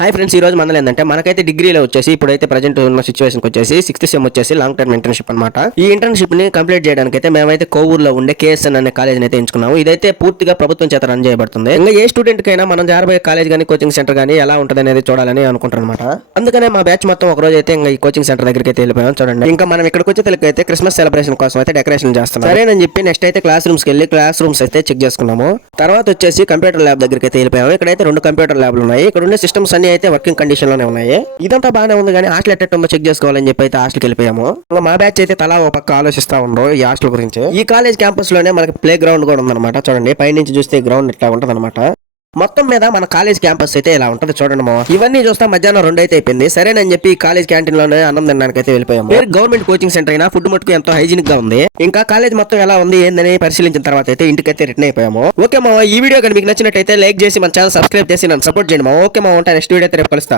Hi friends, ఈ రోజు మనలో ఏంటంటే మనకైతే డిగ్రీలో వచ్చేసి ఇప్పుడైతే ప్రజెంట్ ఉన్న సిచువేషన్ వచ్చేసి 6th సెమ్ వచ్చేసి లాంగ్ టర్మ్ ఇంటర్న్షిప్ అనమాట. ఈ ఇంటర్న్షిప్ ని కంప్లీట్ చేయడానికి అయితే మేమైతే కోవూరులో ఉండే కేఎస్ఎన్ అనే కాలేజ్ అయితే ఎంచుకున్నాము. ఇదైతే పూర్తిగా ప్రభుత్వం చేత రన్ చేయబడుతుంది. ఇంకా ఏ స్టూడెంట్ కైనా మనం జారబోయే కాలేజ్ కానీ కోచింగ్ సెంటర్ కానీ ఎలా ఉంటుంది అనేది చూడాలని అనుకుంటారు అనమాట. అందుకనే మా బ్యాచ్ మొత్తం ఒక రోజు అయితే ఇంకా ఈ కోచింగ్ సెంటర్ దగ్గరికి అయితే వెళ్ళిపోయాం. చూడండి, ఇంకా మనం ఇక్కడికి వచ్చే అయితే క్రిస్మస్ సెలబ్రేషన్ కోసం అయితే డెకరేషన్ చేస్తున్నాం. సరేనని చెప్పి నెక్స్ట్ అయితే క్లాస్ రూమ్స్ కి వెళ్ళి క్లాస్ రూమ్స్ అయితే చెక్ చేసుకున్నాము. తర్వాత వచ్చేసి కంప్యూటర్ ల్యాబ్ దగ్గరికి అయితే వెళ్ళిపోయాము. ఇక్కడైతే 2 కంప్యూటర్ ల్యాబ్లు ఉన్నాయి. ఇక్కడ ఉండే సిస్టమ్స్ అన్ని అయితే వర్కింగ్ కండిషన్ లోనే ఉన్నాయి. ఇదంతా బాగానే ఉంది, కానీ హాస్టల్ ఎట్టుందో చెక్ చేసుకోవాలని చెప్పి అయితే హాస్టల్కి వెళ్ళిపోయాము. ఇంకా మా బ్యాచ్ అయితే తలా ఒక పక్క ఆలోచిస్తా ఉండరు ఈ హాస్టల్ గురించి. ఈ కాలేజ్ క్యాంపస్ లోనే మనకి ప్లే గ్రౌండ్ కూడా ఉందన్నమాట. చూడండి, పైనుంచి చూస్తే గ్రౌండ్ ఇట్లా ఉంటది అనమాట. మొత్తం మీద మన కాలేజ్ క్యాంపస్ అయితే ఇలా ఉంటది. చూడండి మా ఇవన్నీ చూస్తా మధ్యాహ్నం 2 అయితే అయిపోయింది. సరేనని చెప్పి కాలేజ్ క్యాంటీన్ లోనే అన్నం తినడానికి అయితే వెళ్ళిపోయాము. పేరు గవర్నమెంట్ కోచింగ్ సెంటర్ అయినా ఫుడ్ మట్టుకు ఎంతో హైజీనిక్ గా ఉంది. ఇంకా కాలేజ్ మొత్తం ఎలా ఉంది ఏందని పరిశీలించిన తర్వాత అయితే ఇంటికైతే రిటర్న్ అయిపోయాము. ఓకే మా, ఈ వీడియో కానీ మీకు నచ్చినట్టయితే లైక్ చేసి మన ఛానల్ సబ్స్క్రైబ్ చేసి నన్ను సపోర్ట్ చేయండి మా. ఓకే మా, ఉంటా నెక్స్ట్ వీడియో అయితే రేపు కలుస్తా.